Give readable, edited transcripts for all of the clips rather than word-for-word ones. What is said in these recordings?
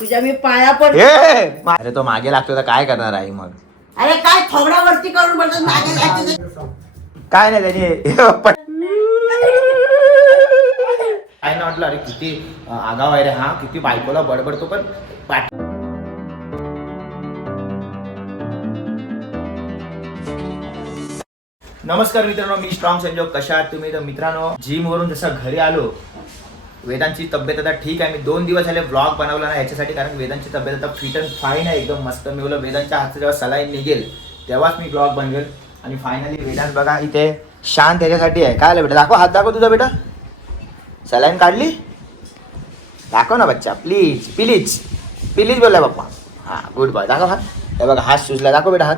तुझ्या मी पाया पड. अरे तो मागे लागतो तर काय करणार आई मग? अरे काय थोबडावरती करून बसत मागे जायचं. काय नाही त्याने काय नाही वाटलं. अरे किती आगाव आहे रे हा, किती बायकोला बडबडतो पण नमस्कार मित्रांनो, मी स्ट्रॉंग संजोग. कशा आहात तुम्ही? तर मित्रांनो, जिम वरून जसं घरी आलो, वेदांची तब्येत आता ठीक आहे. मी 2 दिवस झाले ब्लॉग बनवला ना याच्यासाठी, कारण वेदांची तब्येत आता फिट अँड फाईन आहे, एकदम मस्त. मी बोललो वेदांच्या हातचं जेव्हा सलाईन निघेल तेव्हाच मी ब्लॉग बनवेल. आणि फायनली वेदांत बघा इथे शांत त्याच्यासाठी आहे. काय आलं बेटा? दाखव, हात दाखव तुझा बेटा. सलाईन काढली? दाखव ना बच्चा, प्लीज प्लीज प्लीज बोललाय पप्पा. हां, गुड बॉय. दाखव हात. हे बघा हात सुजला, दाखव बेटा हात.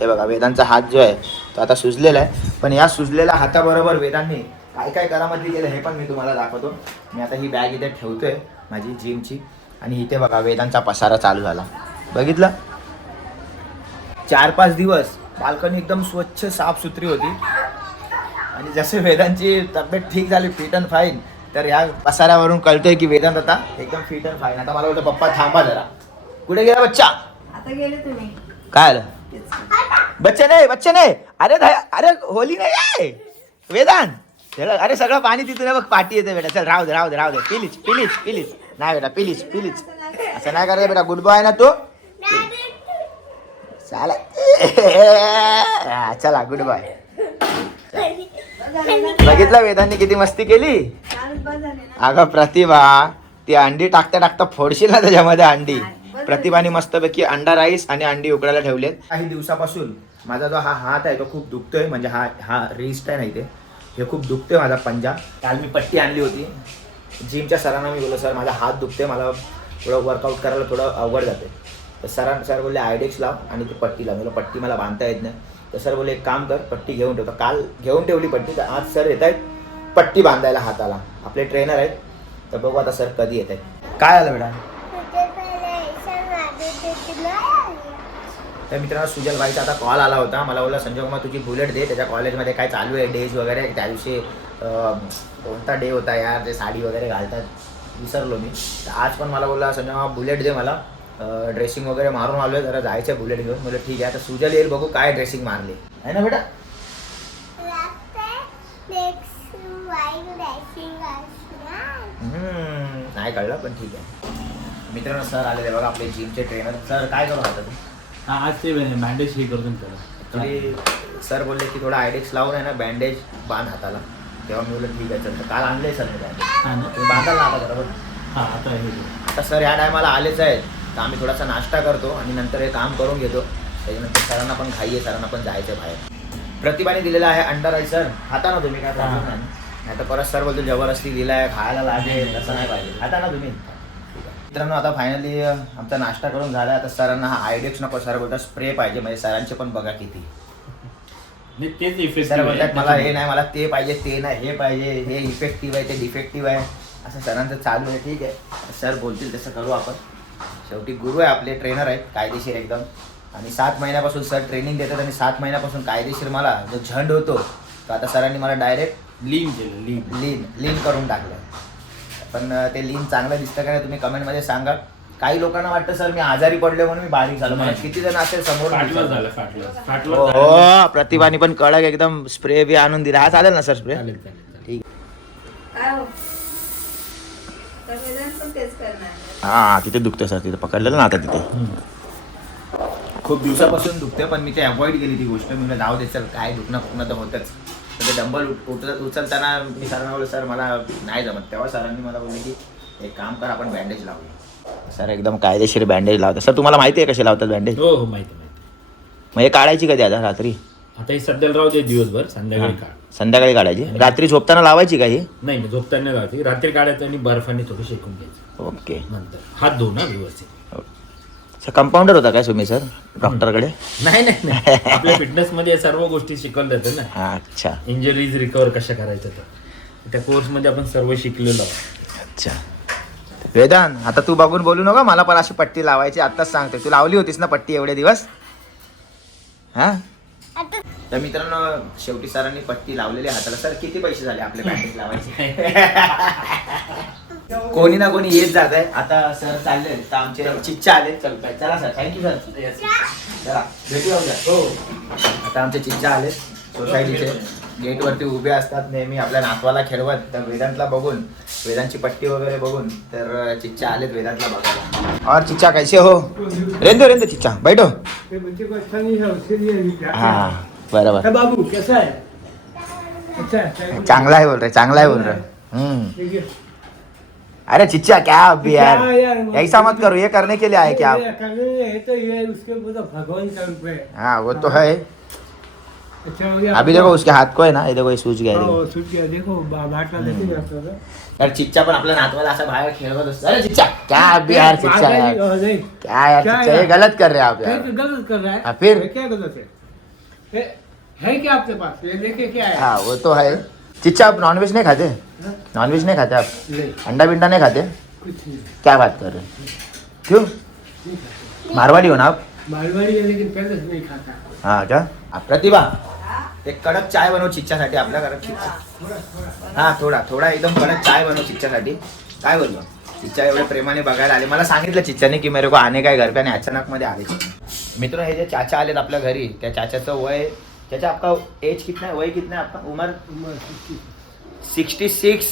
हे बघा वेदांचा हात जो आहे तो आता सुजलेला आहे. पण या सुजलेल्या हाताबरोबर वेदांनी काय काय करामती केलं हे पण मी तुम्हाला दाखवतो. मी आता ही बॅग इथे ठेवतोय माझी जिमची. आणि इथे बघा वेदांचा पसारा चालू झाला, बघितलं? 4-5 दिवस बाल्कनी एकदम स्वच्छ साफसुथरी होती. आणि जसे वेदांची तब्येत ठीक झाली, फिट अँड फाईन, तर या पसाऱ्यावरून कळतंय की वेदांत आता एकदम फिट अँड फाईन. आता मला बोलतो पप्पा थांबा जरा. कुठे गेला बच्चा? आता गेले तुम्ही. काय आलं? बच्चे नाही. अरे होली नाही आहे वेदांत. अरे सगळं पाणी तिथून बघ, पाठी येते बेटा. चल राहू दे. प्लीज नाही बेटा, प्लीज असं नाही करायचं बेटा. गुड बॉय ना तू. चला गुड बॉय. बघितलं वेदांनी किती मस्ती केली? अगं प्रतिभा, ती अंडी टाकता फोडशील ना त्याच्यामध्ये अंडी. प्रतिभाने मस्तपैकी अंडा राईस आणि अंडी उकडायला ठेवलेत. काही दिवसापासून माझा जो हा हात आहे तो खूप दुखतोय. म्हणजे हा रिस्ट आहे ना, हे खूप दुखतोय माझा पंजा. काल मी पट्टी आणली होती. जिमच्या सरांना मी बोललो, सर माझा हात दुखतोय, मला थोडं वर्कआउट करायला थोडं अवघड जाते. तर सर बोलले आयडेक्स लाव आणि ती पट्टी लाव. मला पट्टी मला बांधता येत नाही. तर सर बोलले एक काम कर, पट्टी घेऊन ठेवतो. काल घेऊन ठेवली पट्टी. तर आज सर येत आहेत पट्टी बांधायला हाताला. आपले ट्रेनर आहेत. तर बघू आता सर कधी येत आहेत. काय आलं बेटा? तर मित्रांनो, सुजल भाईचा आता कॉल आला होता. मला बोलला संजय कुमार तुझी बुलेट दे, त्याच्या कॉलेजमध्ये काय चालू आहे डेज वगैरे. त्या दिवशी कोणता डे होता यार, ते साडी वगैरे घालतात, विसरलो मी. तर आज पण मला बोलला संजय कुमार बुलेट दे मला, ड्रेसिंग वगैरे मारून आलो आहे, जरा जायचं आहे बुलेट घेऊन. बोलले ठीक आहे. आता सुजल येईल, बघू काय ड्रेसिंग मारली आहे ना बेटा. नाही कळलं पण ठीक आहे. मित्रांनो, सर आलेले बघा आपले जिमचे ट्रेनर. सर काय करू आता? हां, आज ते बँडेज हे करतो त्याला. ॲक्च्युली सर बोलले की थोडा आयडेक्स लावून आहे ना बँडेज बांध हाताला. तेव्हा मी बोललं ठीक आहे चल. काल आणले सर मी बँडेज. हां ना, तुम्ही बांधाल ना आता बरोबर? हां आता हे आता सर या टायमाला आलेच आहेत. तर आम्ही थोडासा नाश्ता करतो आणि नंतर हे काम करून घेतो. त्याच्यानंतर सरांना पण घाई आहे, सरांना पण जायचं आहे बाहेर. प्रतिभाने दिलेला आहे अंडर राईस. सर खाता ना तुम्ही, काय प्रॉब्लेम नाही. नाही तर परत सर बोलतो जबरदस्ती दिला आहे, खायला लागेल, तसं नाही पाहिजे. खाता ना तुम्ही. मित्रांनो, आता फायनली आमचा नाश्ता करून झाला. आता सरांना हा आयडेक्स नको, सर बोलतात स्प्रे पाहिजे. म्हणजे सरांचे पण बघा किती तेच इफेक्ट. सर बोलतात मला हे नाही, मला ते पाहिजे, ते नाही, हे पाहिजे, हे इफेक्टिव्ह आहे, ते डिफेक्टिव्ह आहे, असं सरांचं चालू आहे. ठीक आहे, सर बोलतील तसं करू आपण. शेवटी गुरु आहे आपले, ट्रेनर आहेत कायदेशीर एकदम. आणि 7 महिन्यापासून सर ट्रेनिंग देतात आणि 7 महिन्यापासून कायदेशीर मला जो झंड होतो तो आता सरांनी मला डायरेक्ट लीन केलं. लीन करून टाकलं. पण ते लीन चांगलं दिसतं का नाही तुम्ही कमेंटमध्ये सांगा. काही लोकांना वाटतं सर मी आजारी पडले म्हणून मी बारीक झालो. मला किती जण असेल समोर. हो, प्रतिभाने पण कडक एकदम स्प्रे बी आणून दिला. हा चालेल ना सर स्प्रे? ठीक. हा तिथे दुखतं सर, तिथे पकडलेलं ना आता. तिथे खूप दिवसापासून दुखते पण मी ते अवॉइड केली ती गोष्ट. मी जाऊ दे सर, काय दुखणं तर होतच. तर ते डंबल उचलताना मी सरांना बोललो सर मला नाही जमत. तेव्हा सरांनी मला बोलले की एक काम कर, आपण बँडेज लावूया. सर एकदम कायदेशीर बँडेज लावतात. सर तुम्हाला माहिती आहे कसे लावतात बँडेज? हो माहिती. मग हे काढायची कधी आता? रात्री? आता हे सध्याला राहू दे, दिवसभर संध्याकाळी काढायची. रात्री झोपताना लावायची का ही? नाही, झोपताना लावायची. रात्री काढायचं आणि बर्फाने थोडं शेकून घ्यायचं. ओके. नंतर हात धुवून व्यवस्थित. कंपाऊंडर होता काय तुम्ही सर डॉक्टरकडे? नाही आपल्या फिटनेस मध्ये सर्व गोष्टी शिकवल्या जातात ना. अच्छा. इंजरीज रिकवर कशा करायचं त्या कोर्समध्ये आपण सर्व शिकलेलो. अच्छा. वेदांत, आता तू बघून बोलू नका, मला पण अशी पट्टी लावायची. आत्ताच सांगते, तू लावली होतीस ना पट्टी एवढे दिवस? हा. तर मित्रांनो, शेवटी सरांनी पट्टी लावलेली हाताला. सर किती पैसे झाले आपले बँडेज लावायचे? कोणी ना कोणी येत जात आहे. आता सर चालले तर आमचे चिच्चा आले. चला सर, थँक्यू सर. चला भेटूया उद्या. हो, आता आमचे चिच्चा आले. सोसायटीचे गेटवरती उभे असतात नेहमी आपल्या नातवाला खेळवत. तर वेदांतला बघून, वेदांची पट्टी वगैरे बघून तर चिच्चा आलेत वेदांतला बघायला. और चिच्चा कैसे हो? रेंदो चिच्चा बैठो. हाँ बराबर. बाबू कैसा है? अच्छा है. चांगला है बोल रहे, चांगला है बोल रहे. अरे चिच्चा क्या अभी यार, ऐसा मत करो. ये करने के लिए आए क्या आप? है तो ये उसके भगवान का रूप है. हाँ वो तो है. अच्छा हो गया. अभी देखो उसके हाथ को है ना, ये देखो ये सूज गया. हो, सूट गया. देखो बाटला देखिए आपका. यार चिच्चा पण आपल्या नातवाला असा बाहेर खेळवत असतो. अरे चिच्चा क्या अभी यार, चिच्चा यार नहीं क्या यार, क्या चिच्चा यार? ये गलत कर रहे हैं आप यार. गलत कर रहा है. हाँ, फिर? क्या गलत है क्या आपके पास? ये लेके क्या है? हाँ वो तो है. चिच्चा आप नॉनवेज नहीं खाते? नॉनवेज नहीं खाते आप? नहीं, अंडा बिंडा नहीं खाते? कुछ नहीं. क्या बात कर रहे हैं? क्यों? मारवाड़ी हो ना आप? मारवाड़ी है लेकिन पहले से नहीं खाता. हाँ क्या? प्रतिभा एक कडक चाय बनव चिच्च्यासाठी आपल्या घरात. हा थोडा एकदम कडक चाय बनव चिच्च्यासाठी. काय बोललो? चिच्चा एवढे प्रेमाने बघायला आले. मला सांगितलं चिच्च्याने की मेरे को आने काय घर पे, आणि अचानक मध्ये आले. मित्र हे जे चाचा आलेत आपल्या घरी, त्या चाचाचं वय, त्याचा आपका एज कितना है, वय कितना है आपका, उमर 66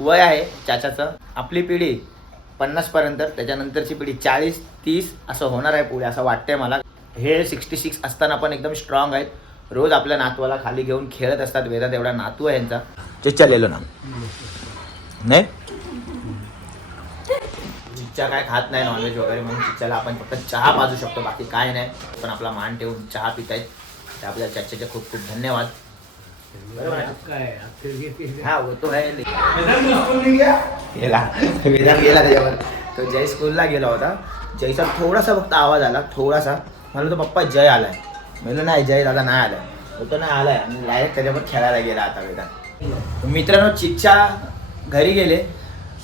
वय आहे चाचाचं. आपली पिढी 50 पर्यंत, त्याच्यानंतरची पिढी 40-30 असं होणार आहे पुढे असं वाटतंय मला. हे 66 असताना पण एकदम स्ट्रॉंग आहेत. रोज आपल्या नातवाला खाली घेऊन खेळत असतात. वेदात एवढा नातू आहे यांचा. चिच्चा लिहिलो ना नाही, चिच्चा काय खात नाही नॉनव्हेज वगैरे, म्हणून चिच्च्याला आपण फक्त चहा पाजू शकतो, बाकी काय नाही. पण आपला मान ठेवून चहा पितायत. आपल्या चाच्याचे खूप खूप धन्यवाद. आपका है, आपके हा वो तो है. वेदांत गेला त्याच्यावर. तो जय स्कूलला गेला होता. जयचा थोडासा फक्त आवाज आला, थोडासा. मला तो पप्पा जय आलाय. म्हणलं नाही जय दादा नाही आलाय. तो नाही आलाय आणि डायरेक्ट त्याच्यावर खेळायला गेला आता वेदांत. मित्रांनो चिच्चा घरी गेले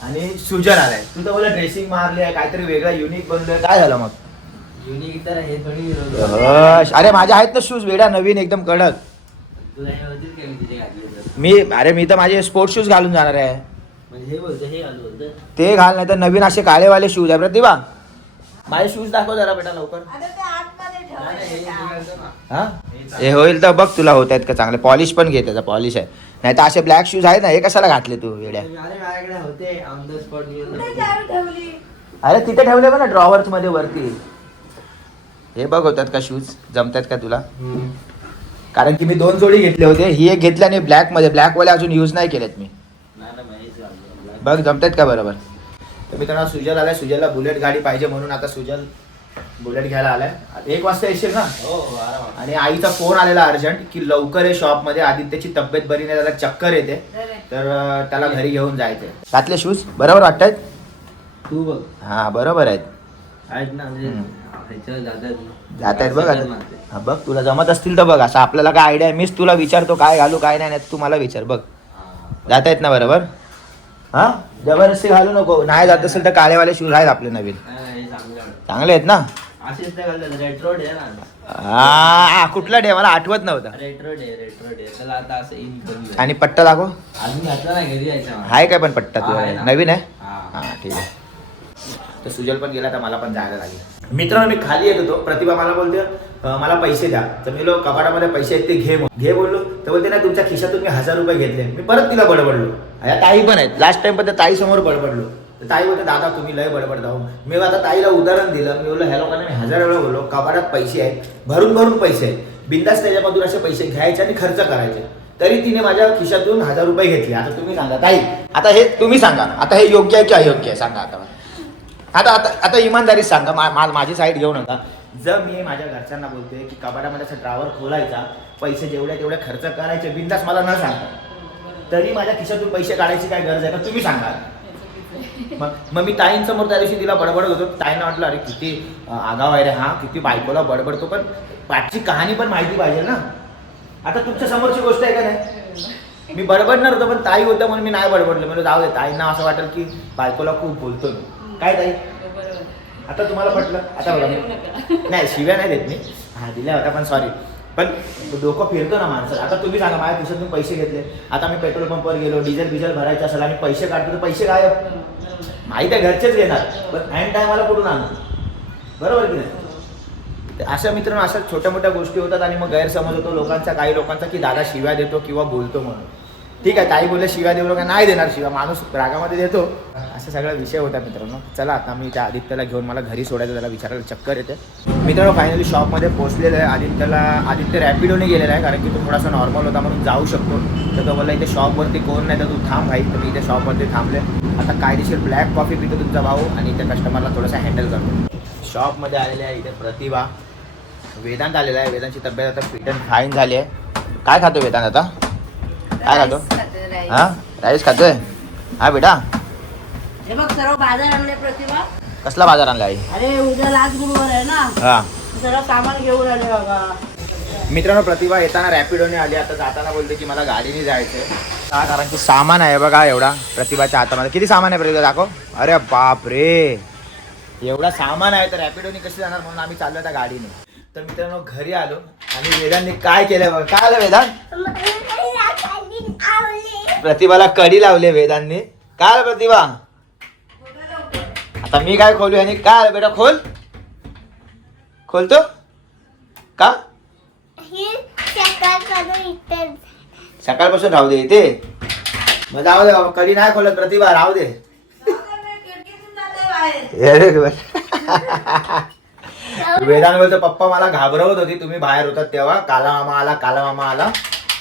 आणि सुजन आलाय. तू तर बोला ड्रेसिंग मारली आहे, काहीतरी वेगळं युनिक बनलोय. काय झालं मग? युनिक तर हे थोडी अरे माझे आहेत ना शूज वेडा नवीन एकदम कडक. तुला हे होतील का मी तिथे घातले तर? मी तर माझे स्पोर्ट्स शूज घालून जाणार आहे. म्हणजे हे बोलतो हे घालू बोलतो. ते घाल, नाही तर नवीन असे काळेवाले शूज आहे. प्रतिभा माझे शूज दाखव जरा बेटा लवकर. हा हे होईल तर बघ तुला होत आहेत का चांगले. पॉलिश पण घे, त्याचा पॉलिश आहे. नाही तर असे ब्लॅक शूज आहेत ना, हे कशाला घातले तू वेड्या? अरे माझ्याकडे होते ऑन द स्पॉट. अरे तिथे ठेवले ना ड्रॉवर्स मध्ये वरती. हे बघ होतात का शूज, जमतात का तुला? कारण की मी 2 जोडी घेतले होते. ही एक घेतली आणि ब्लॅक मध्ये, ब्लॅक वाले अजून यूज नाही केलेत मी. बघ जमतात का बरोबर. तर मी त्यांना सुजल आलाय. सुजलला बुलेट गाडी पाहिजे म्हणून आता सुजल बुलेट घ्यायला आलाय. 1 वाजता येशील ना? आणि आईचा फोन आलेला अर्जंट की लवकर ये शॉप मध्ये, आदित्यची तब्येत बरी नाही, त्याला चक्कर येते, तर त्याला घरी घेऊन जायचंय. घातले शूज बरोबर वाटतायत? तू बघ. हा बरोबर आहेत. आहेत ना म्हणजे जात आहेत बघ. हा बघ तुला जमत असतील तर बघ. असं आपल्याला काय आयडिया आहे, मीच तुला विचारतो काय घालू काय नाही, तू मला विचार. बघ जात आहेत ना बरोबर? हा जबरदस्ती घालू नको. नाही जात असेल तर काळेवाले शूज आहेत आपले नवीन, चांगले आहेत ना? असेच ते घालतात. रेट्रो डे ना. हा कुठला डे मला आठवत नव्हता. रेट्रो डे त्याला आता असं इन करून दे. आणि पट्टा दाखव. अजून घातला नाही, घरी जायचं मला. आहे काय पण पट्टा हा, आहे तू ना. नवीन आहे? हा. हा ठीक आहे. तर सुजल पण गेला तर मला पण जायला लागेल. मित्रांनो मी खाली येत होतो. प्रतिभा मला बोलते मला पैसे द्या. तर मी लोक कपाटामध्ये पैसे आहेत ते घे बोललो. तर बोलते नाही तुमच्या खिशातून मी 1000 रुपये घेतले. मी परत तिला बडबडलो. या ताई पण आहेत. लास्ट टाइम पण त्या ताई समोर बडबडलो. तर ताई बोलते दादा तुम्ही लय बडबडता हो. मी आता ताईला उदाहरण दिलं. मी बोललो ह्या लोकांना मी 1000 वेळा बोललो कपाटात पैसे आहेत, भरून पैसे आहेत, बिंदास त्याच्यामधून असे पैसे घ्यायचे आणि खर्च करायचे. तरी तिने माझ्या खिशातून 1000 रुपये घेतले. आता तुम्ही सांगा ताई, आता हे तुम्ही सांगा, आता हे योग्य आहे की अयोग्य आहे सांगा. आता इमानदारीच सांगा. माझी साईड घेऊ नका. जर मी माझ्या घरच्यांना बोलतोय की कपाटामध्ये असं ड्रावर खोलायचा, पैसे जेवढे तेवढे खर्च करायचे बिंदास, मला न सांगा, तरी माझ्या खिशातून पैसे काढायची काय गरज आहे का तुम्ही सांगा. मग मी ताईंसमोर त्या दिवशी तिला बडबडत होतो. ताईंना वाटलं अरे किती आगाव आहे रे हा, किती बायकोला बडबडतो, पण पाठची कहाणी पण माहिती पाहिजे ना. आता तुमच्या समोरची गोष्ट आहे का नाही. मी बडबडणार होतो पण ताई होतं म्हणून मी नाही बडबडलो. म्हणजे जाऊ दे, ताईंना असं वाटेल की बायकोला खूप बोलतो मी. काय ताई आता तुम्हाला पटलं? आता बघा नाही शिव्या नाही देत मी. हा दिल्या होत्या पण सॉरी. पण डोकं फिरतो ना माणसं. आता तुम्ही सांगा, माझ्या खिशातून पैसे घेतले, आता मी पेट्रोल पंपवर गेलो, डिझेल भरायचं असेल आणि पैसे काढतो तर पैसे गायब. माहिती आहे घरचेच घेणार, पण ऐन टायमाला कुठून आणू? बरोबर की नाही? अशा मित्रांनो अशा छोट्या मोठ्या गोष्टी होतात आणि मग गैरसमज होतो लोकांचा, काही लोकांचा, की दादा शिव्या देतो किंवा बोलतो म्हणून. ठीक आहे, काही बोलले शिव्या देऊ का, नाही देणार शिव्या, माणूस रागामध्ये देतो. असा सगळा विषय होता मित्रांनो. चला आता मी त्या आदित्यला घेऊन मला घरी सोडायचं, त्याला विचारायला चक्कर येते. मित्रांनो फायनली शॉपमध्ये पोहोचलेलं आहे. आदित्य रॅपिडोने गेलेला आहे, कारण की तो थोडासा नॉर्मल होता म्हणून जाऊ शकतो. तर तो बोलला इथे शॉपवरती कोण नाही, तर तू थांब भाई. तर मी इथे शॉपवरती थांबले. आता कायदेशीर ब्लॅक कॉफी पितो तुमचा भाऊ आणि त्या कस्टमरला थोडासा हँडल करतो. शॉपमध्ये आलेले आहे इथे प्रतिभा, वेदांत आलेला आहे. वेदांतची तब्येत आता फिट अँड फाईन झाली आहे. काय खातो वेदांत आता? काय खातो? हा राईस खातोय? हा बेटा, हे बघ सर्व बाजार आणले प्रतिभा. कसला बाजार आणला आई? अरे उद्या लास्ट गुरुवार आहे ना, हा सर्व सामान घेऊन आले बाबा. मित्रांनो प्रतिभा येताना रॅपिडोने आली, आता जाताना बोलते की मला गाडीने जायचंय. का? कारण की सामान आहे बघा एवढा प्रतिभाच्या हातामध्ये. किती सामान आहे प्रतिभा दाखव. अरे बाप रे, एवढा सामान आहे तर रॅपिडोने कशी जाणार, म्हणून आम्ही चाललो त्या गाडीने. तर मित्रांनो घरी आलो आणि वेदांनी काय केलंय बघा. काय आलं वेदांत? प्रतिभाला कडी लावले वेदांनी. काय आलं प्रतिभा? आता मी काय खोलू आणि काय आलं बेटा? खोलतो का? सकाळपासून राहू दे इथे. मग जाऊ दे बाबा, कडी नाही खोलत प्रतिभा, राहू दे. वेदांत बोलतो पप्पा मला घाबरवत होती, तुम्ही बाहेर होतात तेव्हा. काला मामा आला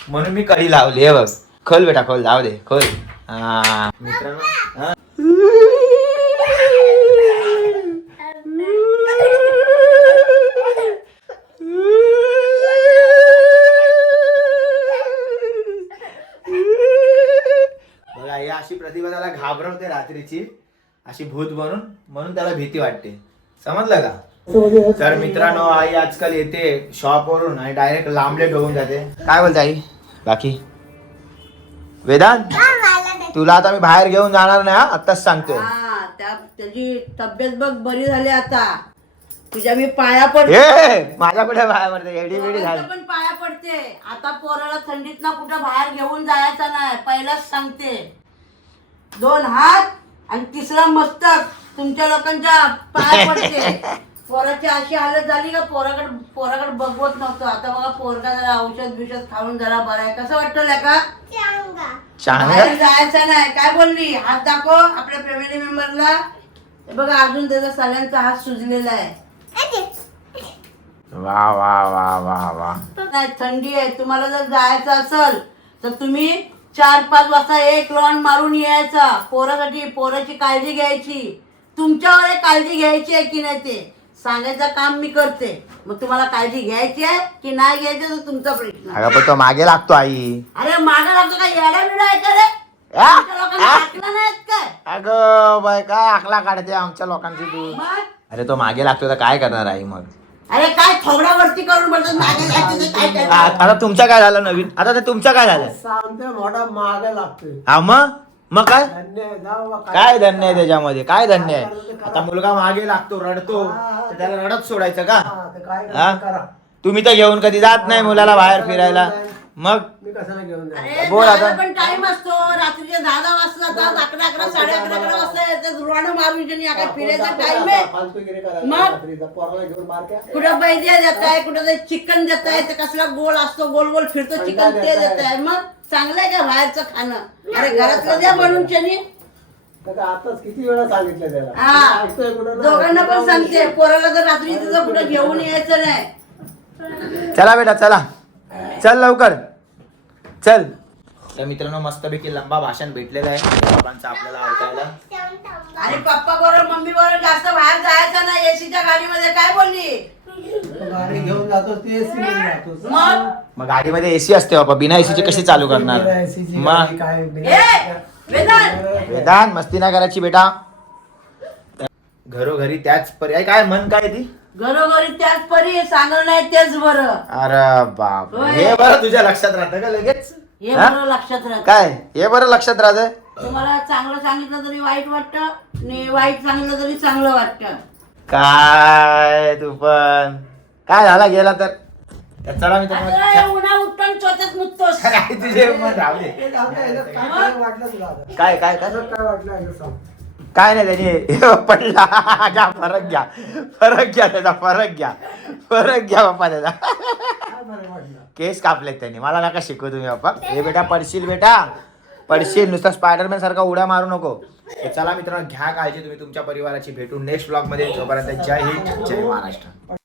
म्हणून मी कडी लावली. हे बघ, खोल बेटा खोल, जाऊ दे खोल. हा मित्रांनो, हा. बघा ही अशी प्रतिभा त्याला घाबरवते रात्रीची, अशी भूत म्हणून त्याला भीती वाटते. समजलं का? तर मित्रांनो आई आजकाल येते शॉपवरून आणि डायरेक्ट लांबलेट होऊन जाते. काय बोलते आई बाकी? वेदांत तुला आता मी बाहेर घेऊन जाणार नाही, आत्ताच सांगतोय. हा त्याची तब्येत बघ बरी झाली आता. तुझ्या मी पाया पडते. ए माझ्या कुठे बाहेर पडते, एडी बेडी झाली. पण पाया पडते. आता पोराला थंडीत ना कुठं बाहेर घेऊन जायचा नाही, पहिलाच सांगते. 2 हात आणि 3रा मस्तक तुमच्या लोकांच्या पाया पडते. पोराची अशी हालत झाली का पोराकडे बघवत नव्हतं. आता बघा पोरगा जरा औषध बिषध खाऊन जरा बरा आहे. कसं वाटतं लेका? बाहेर जायचं नाही. काय बोलली? हात दाखव आपल्या फॅमिली मेंबरला. बघा अजून त्याचा सगळ्यांचा हात सुजलेला आहे. वा वा वा वा वा. नाही थंडी आहे. तुम्हाला जर जायचं असेल तर तुम्ही 4-5 वाजता 1 राऊंड मारून यायचा. पोराची काळजी घ्यायची. तुमच्यावर काळजी घ्यायची आहे की नाही ते सांगायचं काम मी करते. मग तुम्हाला काळजी घ्यायची आहे की नाही घ्यायची तर तुमचा प्रश्न. अगं पण तो मागे लागतो आई. अरे मागे लागतो का? येडा बिडा आहे का रे? तुमच्या लोकांना ऐकलं नाहीत काय? अगं बाय काय आखला काढते आमच्या लोकांची तू. मग अरे तो मागे लागतो तर काय करणार आई मग? अरे काय थोबडावरती करून बोलतात मागे लागते तर काय करणार? आता तुमचं काय झालं नवीन? आता ते तुमचं काय झालं? आमच्या मोठा मागे लागतोय. हा मग काय धन्य आहे, जा बाबा. काय धन्य आहे त्याच्यामध्ये? काय धन्य आहे? आता मुलगा मागे लागतो रडतो तर त्याला रडत सोडायचं का? हा, ते काय हा? करा. तुम्ही तर घेऊन कधी जात नाही मुलाला बाहेर फिरायला. मग मी कशाला घेऊन जाऊ? अरे बोल आता. जायला पण टाइम असतो. रात्रीचे 10 वाजता तर 11, 11:30 वाजता येते. धुराणं मारून जणी काय फिरायचा टाइम आहे. फालतूगिरी मग? करायला रात्रीचा पोराला घेऊन मार क्या? कुठं बैद्या देत आहे, कुठं ते चिकन देत आहे. ते कसला गोल असतो, गोल गोल फिरतो चिकन ते देत आहे. मग चांगलं आहे का बाहेरचं खाणं? अरे घरातलं द्या बनवून शनी. तर आताच किती वेळा सांगितलं त्याला. हा ऐकतोय कुठं? दोघांना पण सांगते पोराला जर रात्री तिथं कुठं घेऊन यायचं नाही. चला बेटा चला, चल लवकर चल. तर मित्रांनो मस्तपैकी लंबा भाषण भेटलेलं आहे बाबांचं आपल्याला ऐकायला. आणि पप्पा बरोबर मम्मी बरोबर जास्त बाहेर जायचं नाही. एसीच्या गाडीमध्ये काय बोलली? गाडी घेऊन जातो ते एसी मध्ये जातो. मग गाडीमध्ये एसी असते बाबा, बिना एसीची कशी चालू करणार? मग काय वेदांत वेदांत मस्ती नाही करायची बेटा. घरोघरी त्याच पर्याय. काय मन काय ती? घरोघरी त्याच परी सांगलं नाही तेच बरं. अरे बाप, हे बरं तुझ्या लक्षात राहतं का लगेच? हे बरं लक्षात राहत. काय हे बरं लक्षात राहतं? तुम्हाला चांगलं सांगितलं तरी वाईट वाटतं आणि वाईट सांगितलं तरी चांगलं वाटतं. काय तू पण काय झाला गेला तर तर चला अरे, मित्रांनो उन्हा उठून चोचत मुततोस. काय तुझे मग राहू दे. हे जाऊ दे, याच्यात काय फरक वाटला तुला आता? काय काय काय याच्यात काय वाटलं याचं सांग. काय नाही त्याने पडला घ्या फरक घ्या त्याचा फरक घ्या बाप्पा त्याचा काय फरक वाटला? केस कापलेत त्यांनी मला नका शिकवू तुम्ही बाप्पा हे बेटा पडशील नुसता स्पायडरमॅन सारखा उड्या मारू नको. चला मित्रांनो घ्या काळजी तुम्ही तुमच्या परिवाराची. भेटू नेक्स्ट ब्लॉग मध्ये. तोपर्यंत जय हिंद जय महाराष्ट्र.